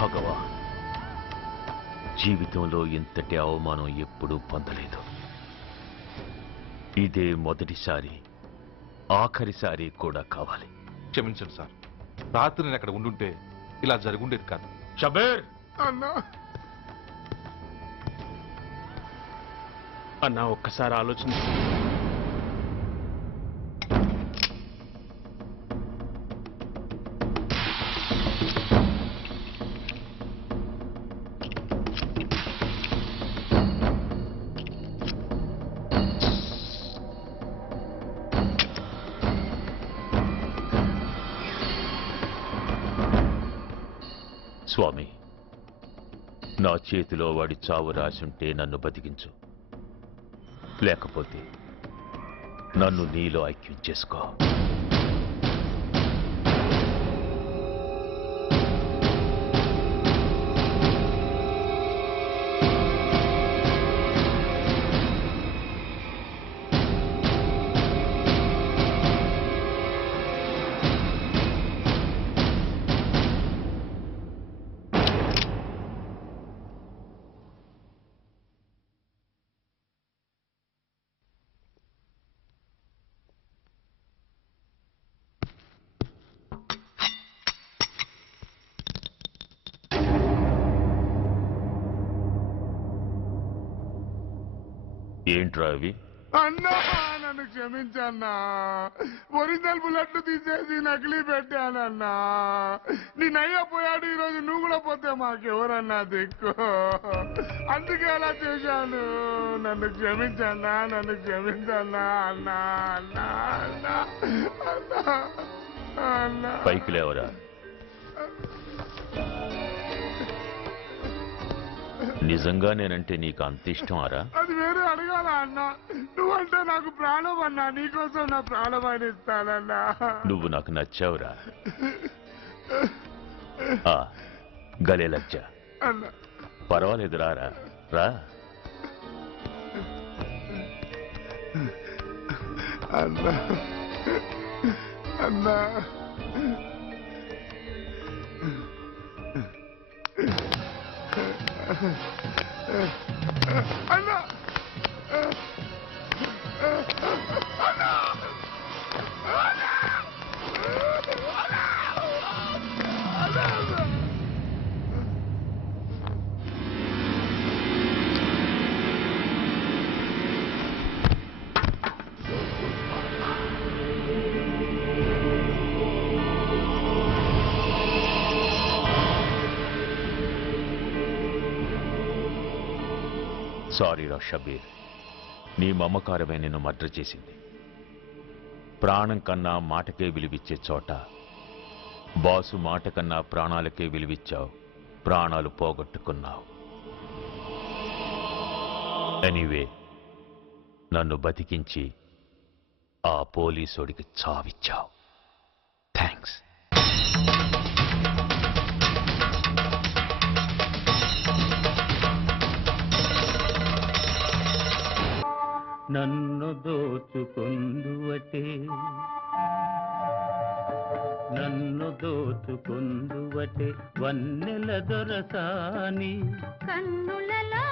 భగవాన్, జీవితంలో ఇంతటి అవమానం ఎప్పుడూ పొందలేదు. ఇదే మొదటిసారి, ఆఖరిసారి కూడా కావాలి. క్షమించండి సార్, రాత్రి నేను అక్కడ ఉండుంటే ఇలా జరుగుండేది కాదు. షబీర్! అన్నా అన్నా ఒక్కసారి ఆలోచించు. స్వామి, నా చేతిలో వాడి చావు రాసుంటే నన్ను బతికించు, లేకపోతే నన్ను నీలో ఐక్యం చేసుకో. ఏంట్రా అవి? అన్నా నన్ను క్షమించన్నా. ఒరిజినల్ బుల్లెట్లు తీసేసి నకిలీ పెట్టానన్నా. నేనయ్యా పోయాడు, ఈరోజు నువ్వు కూడా పోతే మాకెవరన్నా దిక్కు. అందుకే అలా చేశాను. నన్ను క్షమించన్నా, నన్ను క్షమించన్నా అన్నా అన్నా అన్నా అన్నా అన్నా. పైకి లేవరా. నిజంగా నేనంటే నీకు అంత ఇష్టం అరా? అది వేరే అడగాల అన్నా. నువ్వంటే నాకు ప్రాణం అన్నా. నీకోసం నా ప్రాణం అని ఇస్తానన్నా. నువ్వు నాకు నచ్చావురా. గలే లజ్జ. అన్నా పర్వాలేదు, రారా రా. అన్నా అన్నా అన్నా సారీ రా షబీర్, నీ మమకారమే నిన్ను మర్డర్ చేసింది. ప్రాణం కన్నా మాటకే విలువిచ్చే చోట బాసు మాట కన్నా ప్రాణాలకే విలువిచ్చావు. ప్రాణాలు పోగొట్టుకున్నావు. ఎనీవే, నన్ను బతికించి ఆ పోలీసోడికి చావిచ్చావు. థ్యాంక్స్. నన్ను దోచుకొందువటే, నన్ను దోచుకొందువటే వన్నెల దొరసాని కన్నులలో